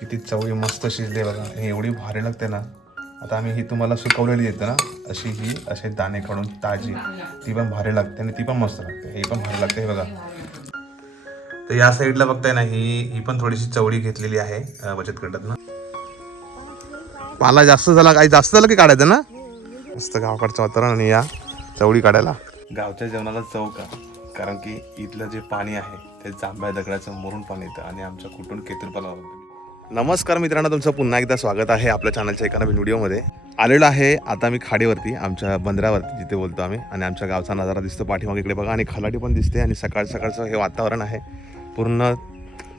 किती चवळी मस्त शिजली बघा. हे एवढी भारी लागते ना. आता आम्ही ही तुम्हाला सुकवलेली देतो ना अशी ही असे दाणे काढून ताजी. ती पण भारी लागते आणि ती पण मस्त लागते. हे पण भारी लागते हे बघा. तर या साईडला बघताय ना ही ही पण थोडीशी चवळी घेतलेली आहे बचत गटात पाला जास्त झाला काही जास्त झालं की काढायचं ना? मस्त गावाकडचं वातावरण आणि या चवळी काढायला. गावच्या जेवणाला चव का? कारण की इथलं जे पाणी आहे ते जांभ्या दगडाचं मरून पाणी येतं आणि आमच्या कुठून केतुरपाला नमस्कार मित्रांनो तुमचं पुन्हा एकदा स्वागत आहे आपल्या चॅनलच्या एका नवीन व्हिडिओमध्ये. आलेलो आहे आता मी खाडीवरती आमच्या बंदरावरती जिथे बोलतो आम्ही. आणि आमच्या गावचा नजारा दिसतो पाठीमागे इकडे बघा. आणि खलाटी पण दिसते आणि सकाळ सकाळचं हे वातावरण आहे. पूर्ण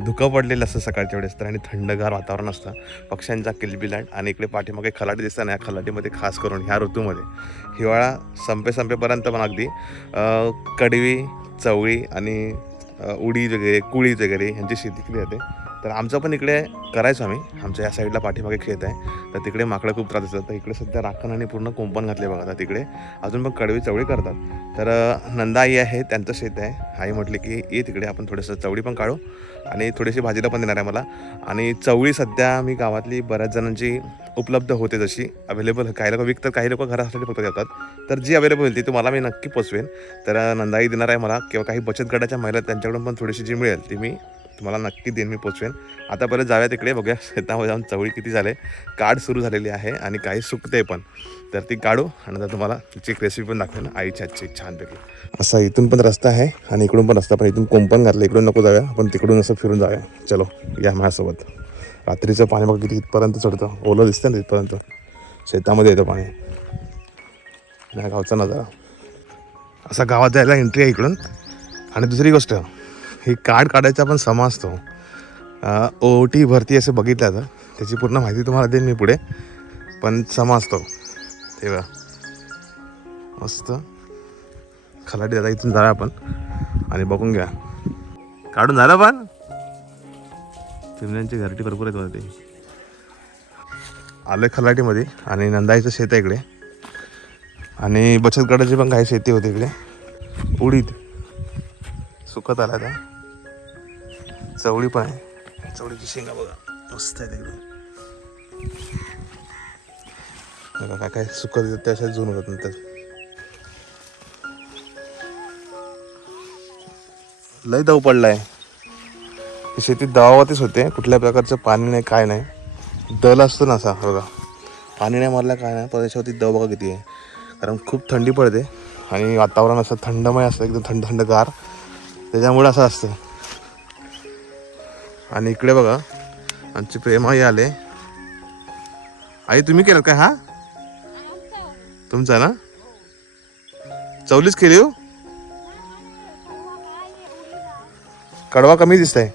धुकं पडलेलं असतं सकाळच्या वेळेस तर आणि थंडगार वातावरण असतं. पक्ष्यांचा किलबिलाट आणि इकडे पाठीमागे खलाटी दिसतं ना या खलाटीमध्ये खास करून ह्या ऋतूमध्ये. हिवाळा संपे संपेपर्यंत पण अगदी कडवी चवळी आणि उडी वगैरे कुळी वगैरे यांची शेती केली जाते. तर आमचं पण इकडे करायचो आम्ही आमच्या या साईडला पाठीमागे खेत आहे. तर तिकडे माकडं खूप त्रास देतात. तर इकडे सध्या राखण आणि पूर्ण कुंपण घातले बघा. तर तिकडे अजून पण कडवी चवळी करतात. तर नंदा आई आहे त्यांचं शेत आहे. आई म्हटली की ये तिकडे आपण थोडंसं चवळी पण काढू आणि थोडीशी भाजीला पण देणार आहे मला. आणि चवळी सध्या मी गावातली बऱ्याच जणांची उपलब्ध होते जशी. अवेलेबल काही लोक विकतात काही लोक घरासाठी फक्त घेतात तर जी अवेलेबल होईल ती तुम्हाला मी नक्की पोचवेन. तर नंदाई देणार आहे मला. किंवा काही बचत गटाच्या महिला त्यांच्याकडून पण थोडीशी जी मिळेल ती मी तुम्हाला नक्की देईन मी पोचवेन. आता परत जाऊया तिकडे बघूया शेतामध्ये जाऊन चवळी किती झाले. काढ सुरू झालेली आहे आणि काही सुकते पण. तर ती काढू आणि नंतर तुम्हाला तिची एक रेसिपी पण दाखवेन आईच्या आजची छानपैकी असा इथून पण रस्ता आहे आणि इकडून पण रस्ता पण इथून कोंपण घातलं इकडून नको जाऊया आपण तिकडून असं फिरून जाऊया. चलो या माझ्यासोबत. रात्रीचं पाणी बघ किती इथपर्यंत चढतं. ओलं दिसतं ना तिथपर्यंत. शेतामध्ये येतं पाणी. या गावचा नजारा. असा गावात जायला एंट्री आहे इकडून. आणि दुसरी गोष्ट हे कार्ड काढायचा पण समाजतो ओ टी भरती असं बघितलं आता. त्याची पूर्ण माहिती तुम्हाला देईन मी पुढे. पण समाजतो तेव्हा मस्त. खलाटी दादा इथून जाऊया आपण आणि बघून घ्या. काढून झालं पण? चिमण्यांची घरटी भरपूर आहेत मला ते खलाटीमध्ये आणि नंदाईचं शेत आहे इकडे. आणि बचत गटाची पण काही शेती होती इकडे. उडीद. सुकत आला आता. चवळी पण आहे. चवळीची शेंगा बघा. मस्त आहे तिकडे बघा काय काय सुकत येतात ते अशा जुन होतात नंतर लय दव पडलाय. शेतीत दवावतीच होते कुठल्या प्रकारचं पाणी नाही काय नाही. दल असतो ना असा बघा. पाणी नाही मारला काय नाही पण त्याच्यावरती दव बघा किती आहे. कारण खूप थंडी पडते आणि वातावरण असं थंडमय असतं एकदम थंड थंडगार. त्याच्यामुळे असं असतं. आणि इकडे बघा. आमची प्रेमाई आले. आई तुम्ही केलं काय? हा? तुमचा ना? चवलीच केली हो? कडवा कमी दिसतंय.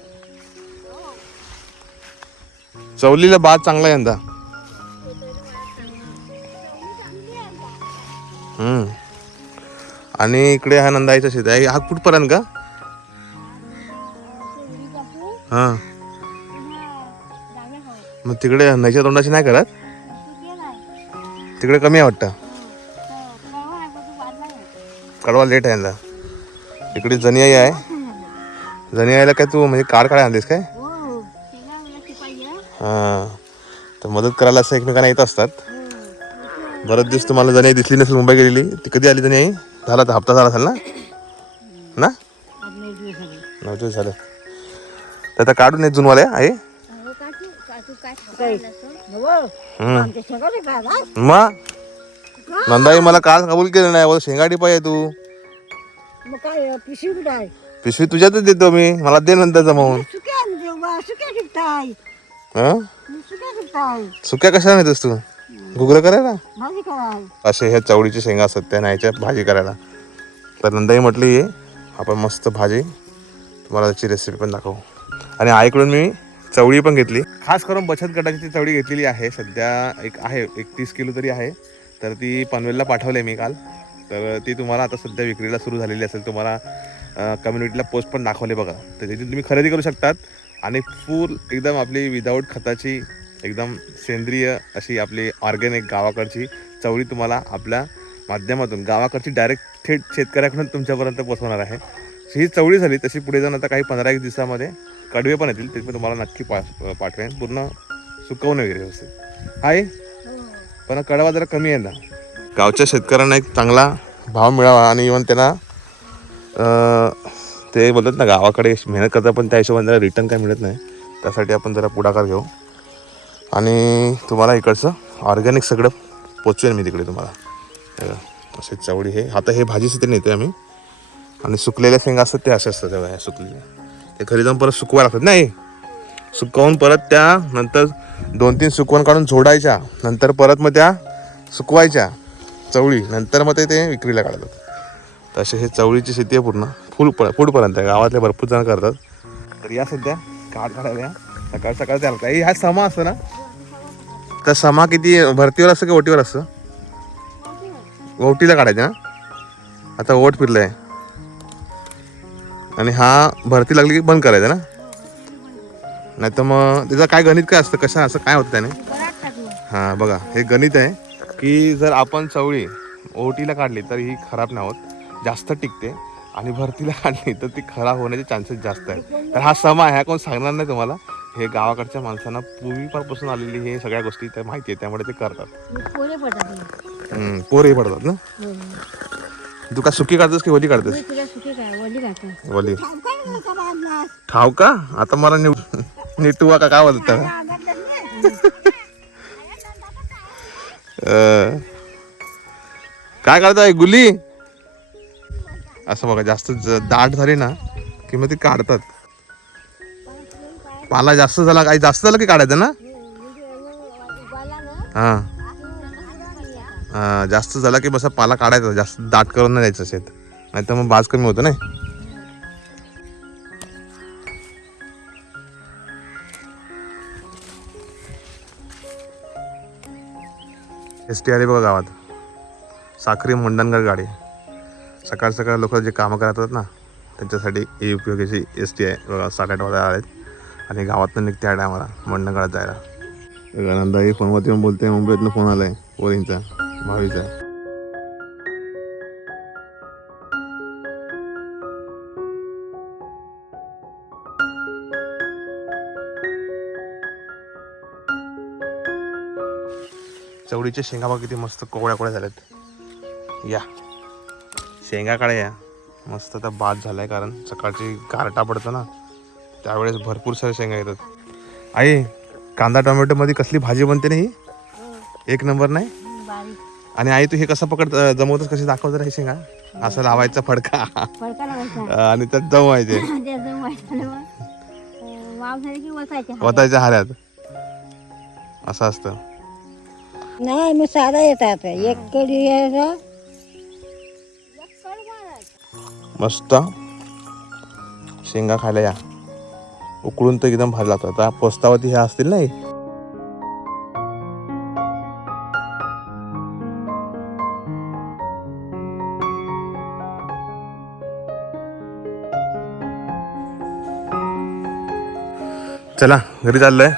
चवलीला बाद चांगला आहे यंदा. हम्म. आणि इकडे हा नंदाईचा शेत आहे हा कुठपर्यंत का हा. मग तिकडे नैच्या तोंडाची नाही करत? तिकडे कमी आहे वाटतं. कडवा लेट आहे यंदा इकडे जनियाई आहे. जनियाईला काय तू म्हणजे कार काढायला आणलीस काय? हां. तर मदत करायला असं एकमेकांना येत असतात. बरेच दिवस तुम्हाला जनियाई दिसली नसेल मुंबई गेलेली. ती कधी आली जनियाई? झाला तर हप्ता झाला असेल ना? ना? नऊ दिवस झालं. तर आता काढून येत जुनवाले आहे. मग नंदाई मला काल कबूल केलं नाही बोल शेंगाडी पाहिजे तू. मग काय पिशवी कुठं आहे? पिशवी तुझ्यातच देतो मी मला दे नंतर जमावून सुक्या हं? कशाला नेतोस तू? गुगलं करायला? असे ह्या चवळीची शेंगा असतात त्या न्यायच्या भाजी करायला. तर नंदाई म्हटली ये आपण मस्त भाजी तुम्हाला त्याची रेसिपी पण दाखवू. आणि आईकडून मी चवळी पण घेतली. खास करून बचत गटाची ती चवळी घेतलेली आहे. सध्या एक आहे एक तीस किलो तरी आहे. तर ती पनवेलला पाठवली मी काल. तर ती तुम्हाला आता सध्या विक्रीला सुरू झालेली असेल तुम्हाला कम्युनिटीला पोस्ट पण दाखवले बघा. तर त्याची तुम्ही खरेदी करू शकतात. आणि फुल एकदम आपली विदाऊट खताची एकदम सेंद्रिय अशी आपली ऑर्गॅनिक गावाकडची चवळी तुम्हाला आपल्या माध्यमातून गावाकडची डायरेक्ट थेट शेतकऱ्याकडून तुमच्यापर्यंत पोचवणार आहे. ही चवळी झाली तशी पुढे जाऊन आता काही पंधरा एक दिवसामध्ये कडवे पण येतील ते पण तुम्हाला नक्की पा पाठवेन. पूर्ण सुकवून वगैरे व्यवस्थित. आहे पण कडवा जरा कमी आहे ना. गावच्या शेतकऱ्यांना एक चांगला भाव मिळावा आणि इव्हन त्यांना ते बोलतात ना गावाकडे मेहनत करतात पण त्या हिशोबाने जरा रिटर्न काय मिळत नाही. त्यासाठी आपण जरा पुढाकार घेऊ. आणि तुम्हाला इकडचं ऑर्गॅनिक सगळं पोचवेन मी तिकडे तुम्हाला. असे चवळी हे आता हे भाजीच तिथे नेते आम्ही. आणि सुकलेल्या शेंगा असतात ते असे असतात तेव्हा सुकलेल्या. ते घरी जाऊन परत सुकवायला लागतात. नाही सुकवून परत त्या नंतर दोन तीन सुकवण काढून झोडायच्या. नंतर परत मग त्या सुकवायच्या. चवळी. नंतर मग ते ते विक्रीला काढतात. तसे हे चवळीची शेती आहे पूर्ण. फुल फूडपर्यंत आहे. गावातले भरपूर जण करतात. तर या सध्या काढ काढायला सकाळ सकाळ त्याला काही हा समा असतो ना? तर समा किती? भरतीवर असतं की ओटीवर असतं? ओटीला काढायचं ना? आता ओट फिरलं आहे आणि हा भरती लागली की बंद करायचा ना? नाही तर मग त्याचं काय गणित काय असतं? कसं असं काय होतं त्याने? हा बघा. हे गणित आहे की जर आपण चवळी ओटीला काढली तर ही खराब नाही होत. जास्त टिकते. आणि भरतीला काढली तर ती खराब होण्याचे चान्सेस जास्त आहेत. तर हा समा आहे. हा कोण सांगणार नाही तुम्हाला. हे गावाकडच्या माणसांना पूर्वीपासून आलेली हे सगळ्या गोष्टी त्या माहिती आहे त्यामुळे ते करतात. पोरे पडतात. ना? तू का सुकी काढतेस की ओली काढतेस? तुला सुटे काय वली ओली. ठाव का? आता मला निव निटुवा का? काय अं, काय करताय गुली असं बघा जास्त ज- दाट झाली ना की मग ती काढतात. पाला जास्त झाला काही जास्त झालं की काढायचं ना? हा हा, जास्त झाला की बसा पाला काढायचा जास्त दाट करून नाही द्यायचं शेत. नाही तर मग बाज कमी होतं नाही? एस टी आली बघा गावात. साखरी मंडणगड गाडी. सकाळ सकाळ लोक जे कामं करत आहेत ना त्यांच्यासाठी ही उपयोगाची एस टी आहे. बघा साडेआठ वाजता आहेत आणि गावातनं निघते आहे आम्हाला मंडणगडात जायला. बघा नंदा ही फोनवरती येऊन बोलते मुंबईतनं फोन आला आहे पोरींचा भावीचा चवळीच्या शेंगा बघा किती मस्त कोवळ्या कोवळ्या झाल्यात. या. शेंगा काढे या. मस्त आता बाद झाला आहे कारण सकाळची गारटा पडतो ना. त्यावेळेस भरपूर साऱ्या शेंगा येतात. आई कांदा टोमॅटो मध्ये कसली भाजी बनते ना ही? एक नंबर नाही? आणि आई तू हे कसं पकड जमवतच कशी दाखवत हे शेंगा? असं लावायचा फडका. फडका लावायचा. अं, आणि त्यात जमवायचे वतायच्या हाऱ्यात असं असतं. नाही मग साधा येतात. एक कडी मस्त. शेंगा खायला या. उकळून तर एकदम भारी लागतात. आता पोस्तावती हे असतील नाही चला घरी चाललोय.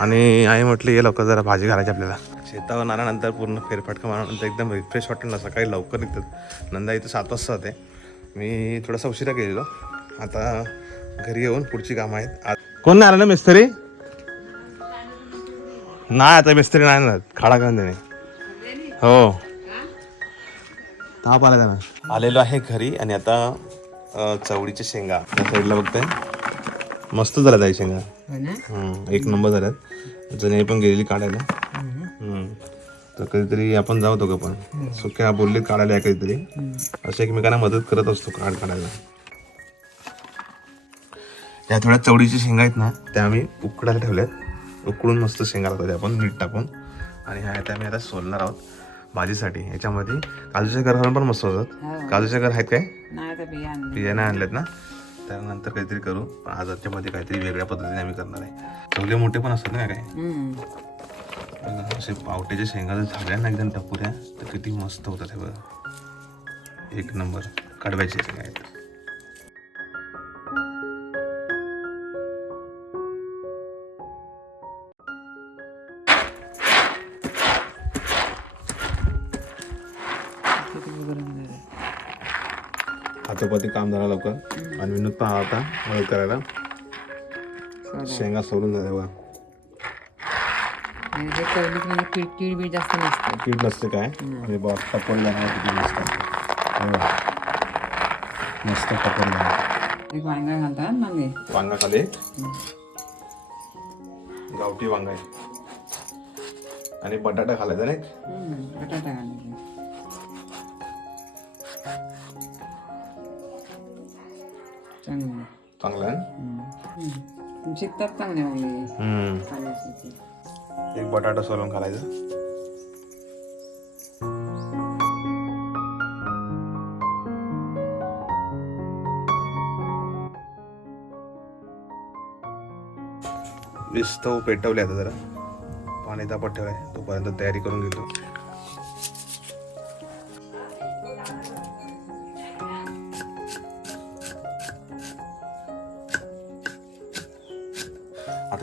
आणि आई म्हटली ये लवकर जरा भाजी घालायची आपल्याला. शेतावर आल्यानंतर पूर्ण फेरफटका मारल्यानंतर एकदम रिफ्रेश वाटतं ना सकाळी लवकर निघतात. नंदा इथं सात वाजता होते मी थोडासा उशिरा गेलेलो. आता घरी येऊन पुढची कामं आहेत. आज कोण नाही आला ना मिस्त्री? नाही आता मिस्त्री नाही ना खाडा करून देणे. हो. ताप आला त्यानं आलेलो आहे घरी आणि आता चवळीच्या शेंगा. त्या साईडला बघतोय. मस्त झाल्या ताई शेंगा. हम्म, एक नंबर झाल्यात. जणी पण गेलेली काढायला. हम्म. तर कधीतरी आपण जाऊ दोघं पण. सुक्या बोलले काढायला या कधीतरी. असे एकमेकांना मदत करत असतो काढ काढायला. या थोड्या चवडीच्या शेंगा आहेत ना त्या आम्ही उकडायला ठेवल्यात. उकडून मस्त शेंगा लागतात आपण मीठ टाकून. आणि ह्या त्या आम्ही आता सोलणार आहोत भाजीसाठी. याच्यामध्ये काजूच्या घर पण मस्त होतात. काजूच्या घर आहेत काय? नाही तर बिया आणले. बियाणे आणलेत ना? त्यानंतर काहीतरी करू. पण आज मध्ये काहीतरी वेगळ्या पद्धतीने आम्ही करणार आहे. चवले मोठे पण असतात ना काय? असे पावट्याच्या शेंगा जर झाल्या ना एकदम टपुऱ्या तर किती मस्त होतात हे बघा. एक नंबर. कडव्याचे शेंगा हातोपाती काम झालं लवकर. आणि विनोद पण आला होता मदत करायला. शेंगा सोडून झाल्या बघा. कीड बीड जास्त नसते. कीड नसते काय? म्हणजे बघ टपोरी जाणार किती मस्त. हे. मस्त टपोरी जाणार एक वांगा घालतात मागे. वांगा खाली? गावठी वांगा आहे. आणि बटाटा घालायचा नाही? बटाटा घालायचे. चांगलं. चांगला आहे हम्म. शिकतात मुले हम्म. खाण्यासाठी. एक बटाटा सोलून घालायचा विस्तव पेटवले आता जरा. पाणी तापत ठेवाय तोपर्यंत तयारी करून घेतो.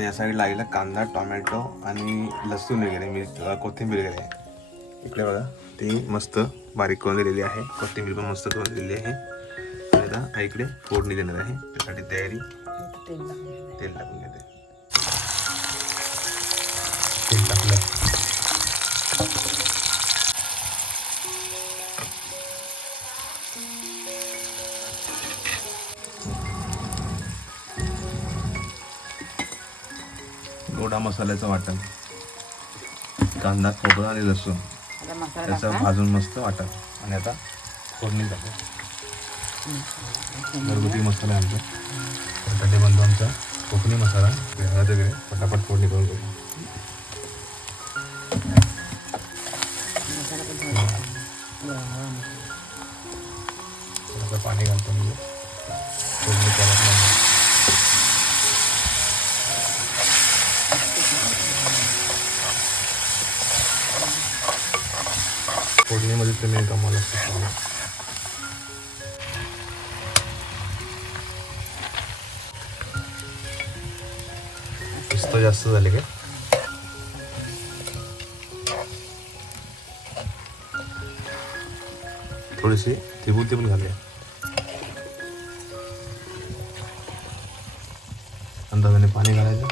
आता या साईडला आईला कांदा टोमॅटो आणि लसूण वगैरे मी कोथिंबीर वगैरे इकडे बघा ती मस्त बारीक करून दिलेली आहे. कोथिंबीर पण मस्त करून दिलेली आहे. आणि आता आईकडे फोडणी देणार आहे. त्यासाठी तयारी. तेल टाकून घेते तेल टाकलं. गोडा मसाल्याचं वाटण. कांदा खोबरं आणि लसूण. त्याचं भाजून मस्त वाटण. आणि आता फोडणी टाकू. घरगुती मसाला आमचा. बटाटे बनतो आमचा. कोकणी मसाला. वेगळा वगैरे पटापट फोडणी करून घेऊ फोडणीमध्ये तुम्ही कमाल पिस्त जास्त झाले काय? थोडीशी तिबुती पण घालूया. अंदाजाने पाणी घालायचं.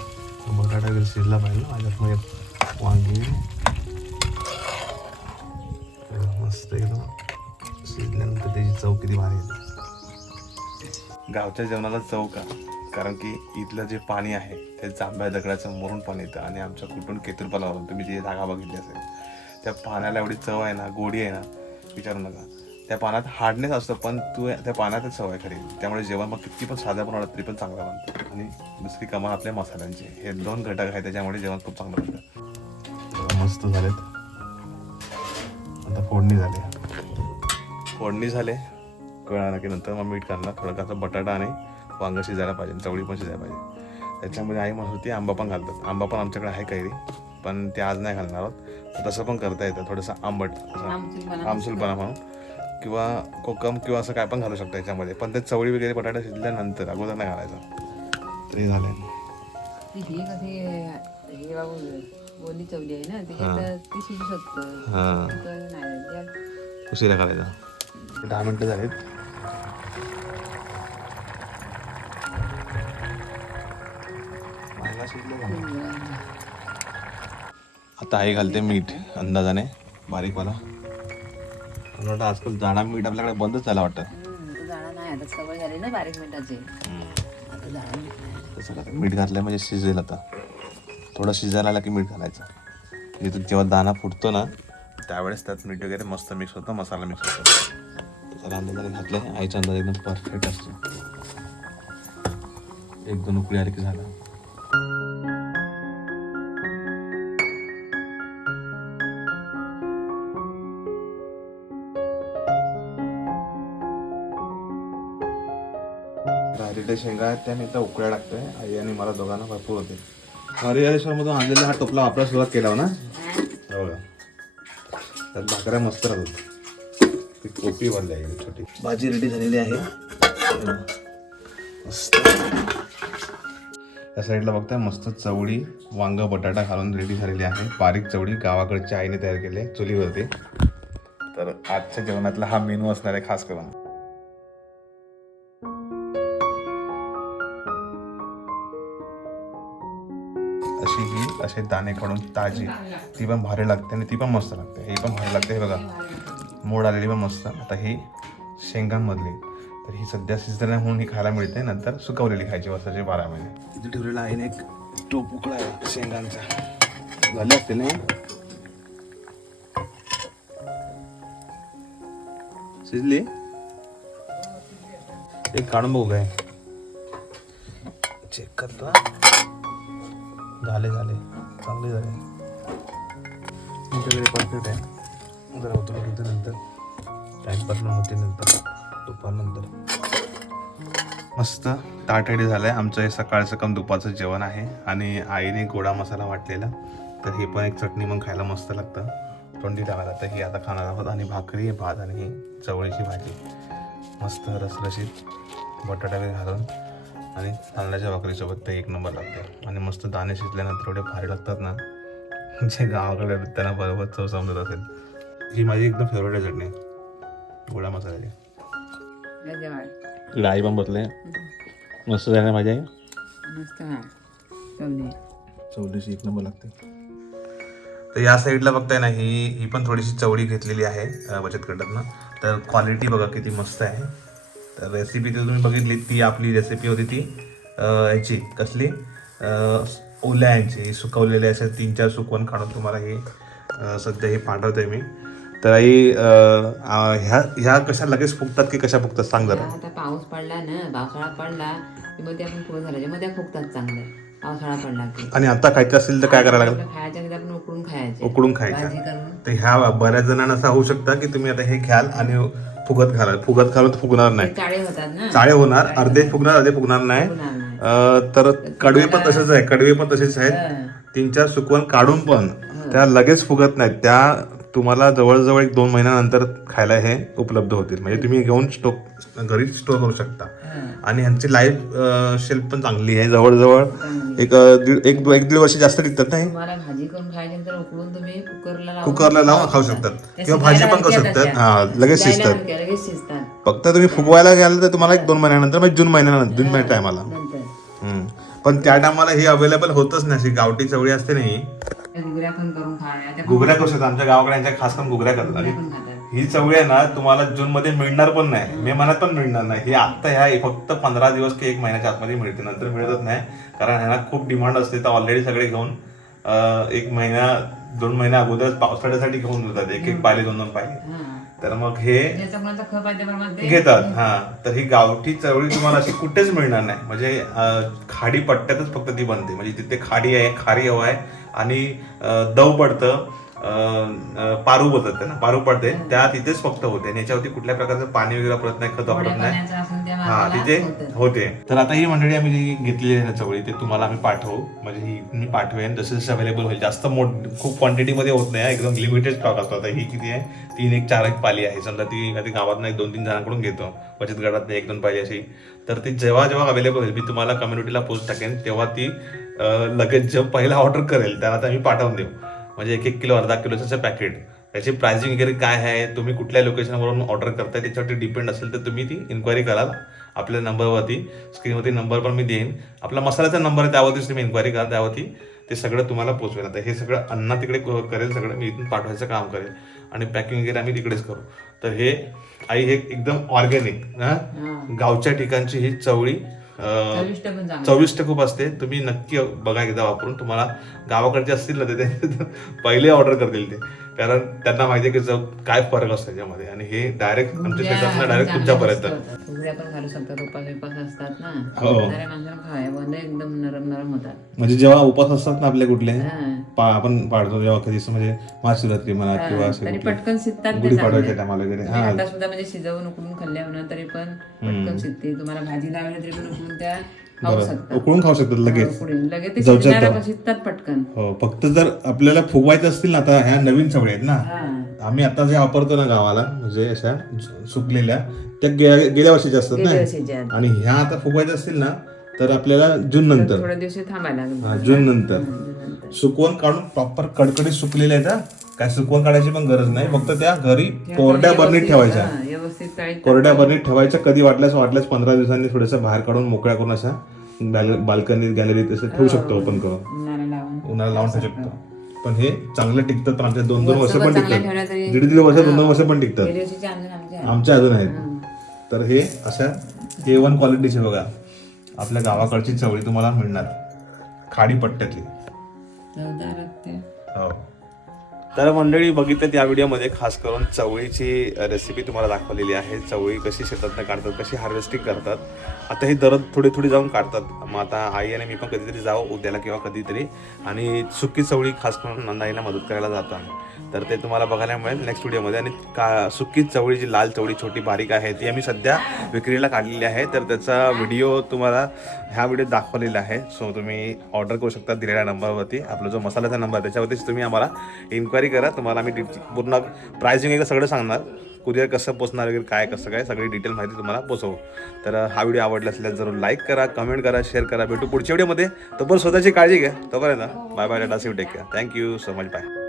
बटाटा वगैरे शिजला पाहिजे. माझ्यात मग वांगी चव किती भारी येते गावच्या जेवणाला चव का? कारण की इथलं जे पाणी आहे ते जांभ्या दगडाचं मुरून पाणी येतं आणि आमच्या कुठून केतुरपालावरून तुम्ही जी जागा बघितली असेल त्या पाण्याला एवढी चव आहे ना गोडी आहे ना विचारू नका. त्या पाण्यात हार्डनेस असतं पण तू त्या पाण्यातच चव आहे खरी. त्यामुळे जेवण मग किती पण साध्या बनवलं तरी पण चांगलं बनतं. आणि दुसरी कमाल आपल्या मसाल्यांची. हे दोन घटक आहेत त्याच्यामुळे जेवण खूप चांगलं बनतं. मस्त झालेत. आता फोडणी झाली. फोडणी झाले. कळणार की नंतर मग मीठ घालणार. थोडं कसं बटाटा आणि वांग शिजायला पाहिजे. चवळी पण शिजायला पाहिजे. त्याच्यामध्ये आई म्हणत होती आंबा पण घालतात. आंबा पण आमच्याकडे आहे कैरी पण ते आज नाही घालणार आहोत. तसं पण करता येतं. थोडंसं आंबट आमसूलपणा म्हणून. किंवा कोकम किंवा असं काय पण घालू शकता याच्यामध्ये. पण ते चवळी वगैरे बटाटा शिजल्यानंतर अगोदर नाही घालायचं. तरी झालं ओली चवली आहे ना. ती शिजू शकतं. उशिरा घालायचा. दहा मिनटं झालेत? आता आई घालते मीठ अंदाजाने बारीकवाला. मला वाटतं आजकाल जाडा मीठ आपल्याकडे बंदच झाला वाटतं. हम्म, तो जाणं नाही आता सवय झाली ना बारीक मिनिटाची आता जाणं नाही. तसं का मीठ घातलं म्हणजे शिजेल आता. थोडं शिजायला आला की मीठ घालायचं. म्हणजे तो जेव्हा दाणा फुटतो ना त्यावेळेस त्यात मीठ वगैरे मस्त मिक्स होतं मसाला मिक्स होतो. त्याचा अंदाजाने घातलं आईचा अंदाज एकदम परफेक्ट असतो. एक दोन उकळी आली की झालं. राहिलेल्या शेंगा आहेत त्या मी त्या उकळ्या टाकतोय. आई आणि मला दोघांना भरपूर होते. हरिहरेश्वर मधून आणलेला हा टोपला वापरायला सुरुवात केला हो ना? हो. का त्यात भाकऱ्या मस्त राहतात. ती कोपी भरली आहे छोटी. भाजी रेडी झालेली आहे. मस्त. या साईडला बघताय मस्त चवळी वांग बटाटा घालून रेडी झालेली आहे. बारीक चवळी गावाकडच्या आईने तयार केली चुलीवरती. तर आजच्या जेवणातला हा मेनू असणार आहे खास करून. अशी ही असे दाणे काढून ताजी. ती पण भारी लागते आणि ती पण मस्त लागते. ही पण भारी लागते हे बघा. मोड आलेली पण मस्त. आता ही शेंगांमधली. तर ही सध्या सिजन आहे म्हणून ही खायला मिळते नंतर सुकवलेली खायची वर्षाचे बारा महिने इथे ठेवलेला आहे ना एक तो उकळा आहे शेंगांचा. झाले असते ना? शिजली? एक काढून बघू काय. चेक करतो झाले झाले. चांगले झाले. तुमच्याकडे परफेक्ट आहे जरा उतरून होते नंतर टाईमपास होते नंतर दुपारनंतर. मस्त ताट झालं आहे आमचं हे सकाळचं कम दुपारचं जेवण आहे आणि आईने गोडा मसाला वाटलेला. तर हे पण एक चटणी मग खायला मस्त लागतं. तोंडी टाकायला तर ही आता खाणार आहोत. आणि भाकरी भात आणि ही चवळीची भाजी. मस्त रसरशीत बटाटा वगैरे घालून आणि तांदळाच्या भाकरीसोबत ते एक नंबर लागते. आणि मस्त दाणे शिजल्यानंतर एवढे भारी लागतात ना. जे गावाकडे त्यांना बरोबर चव समजत असेल. ही माझी एकदम फेवरेट आहे चटणी गोडा मसाल्याची धन्यवाद. आई पण बसले मस्त झालं माझ्या आई? मस्त हा चवली. चवलीची एक नंबर लागते. तर या साईडला बघताय ना ही ही पण थोडीशी चवळी घेतलेली आहे बचत गटातनं. तर क्वालिटी बघा किती मस्त आहे. तर रेसिपी ती तुम्ही बघितली ती आपली रेसिपी होती ती याची कसली? अं, ओल्या यांची. सुकवलेले असे तीन चार सुकवण काढून तुम्हाला हे सध्या हे पाठवतोय मी. तर आई ह्या ह्या कशा लगेच फुगतात की कशा फुगतात सांग जरा. आता पाऊस पडला ना पावसाळा पडला की मग ते आपण पुढे झाल्याच्या मध्ये फुगतात चांगले. पावसाळा पडला की. आणि आता खायचं असेल तर काय करायला लागेल? खायच्या आपण उकडून खायचे. उकडून खायचं करून. तर ह्या बऱ्याच जणांना असं होऊ शकतं की तुम्ही आता हे घ्याल आणि फुगत घालाल. फुगत घालून फुगणार नाही. ते काळे होतात ना. चाळे होणार अर्धे फुगणार अर्धे फुगणार नाही. फुगणार नाही. अं, तर कडवे पण तसेच आहे कडवे पण तसेच आहेत. तीन चार सुकवण काढून पण त्या लगेच फुगत नाहीत. त्या तुम्हाला जवळजवळ एक दोन महिन्यानंतर खायला हे उपलब्ध होतील. म्हणजे तुम्ही घेऊन स्टोक घरी स्टोर करू शकता. आणि ह्यांची लाईफ शेल्फ पण चांगली आहे. जवळजवळ एक दीड एक एक दीड वर्ष जास्त टिकतात नाही? कुकरला लावून खाऊ शकतात. किंवा भाजी पण करू शकतात. हा लगेच शिजतात. फक्त तुम्ही फुगवायला घ्याल तर तुम्हाला एक दोन महिन्यानंतर म्हणजे जून महिन्यानंतर जून महिन्या टायमाला पण त्या टायमाला ही अवेलेबल होतच नाही. अशी गावठी चवळी असते नाही घुगऱ्या पण करून खाण्या त्या घुगऱ्या करू शकतात आमच्या गावाकडे खास करून घुगऱ्या करतात. खातात. ही चवळी आहे ना तुम्हाला जून मध्ये मिळणार पण नाही. मे महिन्यात पण मिळणार नाही. ही आता ह्या फक्त पंधरा दिवस की एक महिन्याच्या आतमध्ये मिळते. नंतर मिळतच नाही. कारण ह्यांना खूप डिमांड असते. तर ऑलरेडी सगळे घेऊन अं, एक महिना दोन महिन्या अगोदर पावसाळ्यासाठी घेऊन जातात. एक एक पाहिले दोन दोन पाहिले हा. तर मग हे घेतात हा. तर ही गावठी चवळी तुम्हाला अशी कुठेच मिळणार नाही. म्हणजे खाडी पट्ट्यातच फक्त ती बनते. म्हणजे तिथे खाडी आहे खारी हवा आहे आणि दव पडतं. पारू बोलतात त्यांना पारू पडते. त्या तिथेच फक्त होते आणि याच्यावरती कुठल्या प्रकारचं पाणी वगैरे वापरत नाही खत वापरत नाही. हा तिथे होतं. तर आता ही मंडळी आम्ही जी घेतलेली आहे ना चवळी ते तुम्हाला आम्ही पाठवू. म्हणजे ही मी पाठवेन. जसे जसे अवेलेबल होईल. जास्त मोठ खूप क्वांटिटीमध्ये होत नाही एकदम लिमिटेड स्टॉक असतो. आता ही किती आहे? तीन एक चार एक पाली आहे. समजा ती एखादी गावात एक दोन तीन जणांकडून घेतो. बचत गटात एक दोन पाली अशी. तर ती जेव्हा जेव्हा अवेलेबल होईल मी तुम्हाला कम्युनिटीला पोस्ट टाकेन तेव्हा ती लगेच जेव्हा पहिला ऑर्डर करेल त्याला आता आम्ही पाठवून देऊ. म्हणजे एक एक किलो अर्धा किलोचं असं पॅकेट त्याची प्राइसिंग वगैरे काय आहे तुम्ही कुठल्या लोकेशनवरून ऑर्डर करताय त्याच्यावरती डिपेंड असेल तर तुम्ही ती इन्क्वायरी कराल आपल्या नंबरवरती स्क्रीनवरती नंबर पण मी देईन. आपला मसाल्याचा नंबर आहे त्यावरतीच तुम्ही इन्क्वायरी करा त्यावरती ते सगळं तुम्हाला पोचवेल. आता हे सगळं अण्णा तिकडे करेल सगळं मी इथून पाठवायचं काम करेल. आणि पॅकिंग वगैरे आम्ही तिकडेच करू. तर हे आई हे एकदम ऑर्गॅनिक. गावच्या ठिकाणची ही चवळी चविष्ट खूप असते. तुम्ही नक्की बघा एकदा वापरून. तुम्हाला गावाकडचे असतील ना ते पहिले ऑर्डर करतील ते. कारण त्यांना माहिती आहे की जब काय फरक असतो त्याच्यामध्ये. आणि हे डायरेक्ट आमच्या शेतातनं डायरेक्ट तुमच्यापर्यंत पण घालू शकतात उपास विपास असतात ना. हो. माणसाला एकदम नरम नरम होतात. म्हणजे जेव्हा उपास असतात ना आपले कुठले हा. पा- आपण पाडतो जेव्हा कधी असं म्हणजे महाशिवरात्री म्हणा किंवा असे तरी कुठले पटकन शिजतात ते गुढीपाडव्याच्या चांगले. टायमाला वगैरे. म्हणजे हा. आता सुद्धा म्हणजे शिजवून उकडून खाल्ल्या म्हणा तरी पण पटकन शिजते. तुम्हाला भाजी लावली तरी पण उकडून त्या खाऊ बरं शकतात. उकळून खाऊ शकतात लगेच. लगेच ते शिजतात पटकन. हो फक्त जर आपल्याला फुगवायचं असतील ना आता ह्या नवीन चवळी आहेत ना. आम्ही आता जे वापरतो ना गावाला म्हणजे अशा सुकलेल्या त्या गे- गेल्या वर्षीच्या असतात गेल्या ना वर्षीच्या आहेत. आणि ह्या आता फुगवायच्या असतील ना तर आपल्याला जून नंतर. थोड्या दिवशी थांबायला लागेल. हा, जून नंतर. सुकवण काढून प्रॉपर कडकडीत सुकलेल्या आहेत हा. काय सुकवण काढायची पण गरज नाही. फक्त त्या घरी कोरड्या बरणीत ठेवायच्या. हा, व्यवस्थित कोरड्या बरणीत ठेवायच्या. कधी वाटल्यास वाटल्यास पंधरा दिवसांनी थोडंसं बाहेर काढून मोकळ्या करून अशा बाल्कनीत गॅलरीत असं ठेवू शकतो ओपन करून. लावून उन्हाळा लावून खाऊ शकतो. पण हे चांगलं टिकतात पण आमच्या दोन दोन वर्ष पण टिकतात. दीड दीड वर्ष दोन दोन वर्ष पण टिकतात. आमच्या अजून आहेत. तर हे अशा ए वन क्वालिटीचे बघा. आपल्या गावाकडची चवळी तुम्हाला मिळणार. खाडी पट्ट्यातली. चवदार हो तर मंडळी बघितलं या व्हिडिओमध्ये खास करून चवळीची रेसिपी तुम्हाला दाखवलेली आहे. चवळी कशी शेतातनं काढतात कशी हार्वेस्टिंग करतात. आता हे दरद थोडी थोडी जाऊन काढतात. मग आता आई आणि मी पण कधीतरी जाऊ उद्याला किंवा कधीतरी. आणि सुकी चवळी खास करून नंदाईला मदत करायला जातो आम्ही. तर ते तुम्हाला बघायला मिळेल नेक्स्ट व्हिडिओमध्ये आणि का सुकी चवळी जी लाल चवळी छोटी बारीक आहे ती आम्ही सध्या विक्रीला काढलेली आहे. तर त्याचा व्हिडिओ तुम्हाला ह्या व्हिडिओ दाखवलेला आहे. सो तुम्ही ऑर्डर करू शकता दिलेल्या नंबरवरती. आपला जो मसाल्याचा नंबर आहे त्याच्यावरतीच तुम्ही आम्हाला इन्क्वायरी करा. तुम्हाला आम्ही पूर्ण प्राइसिंग एकदा सगळं सांगणार. कुरिअर कसं पोचणार वगैरे काय कसं काय सगळी डिटेल माहिती तुम्हाला पोचवू. तर हा व्हिडिओ आवडला असल्यास जरूर लाईक करा कमेंट करा शेअर करा. भेटू पुढच्या व्हिडिओमध्ये तोपर्यंत स्वतःची काळजी घ्या. तोपर्यंत bye bye Tata sieve take care thank you so much bye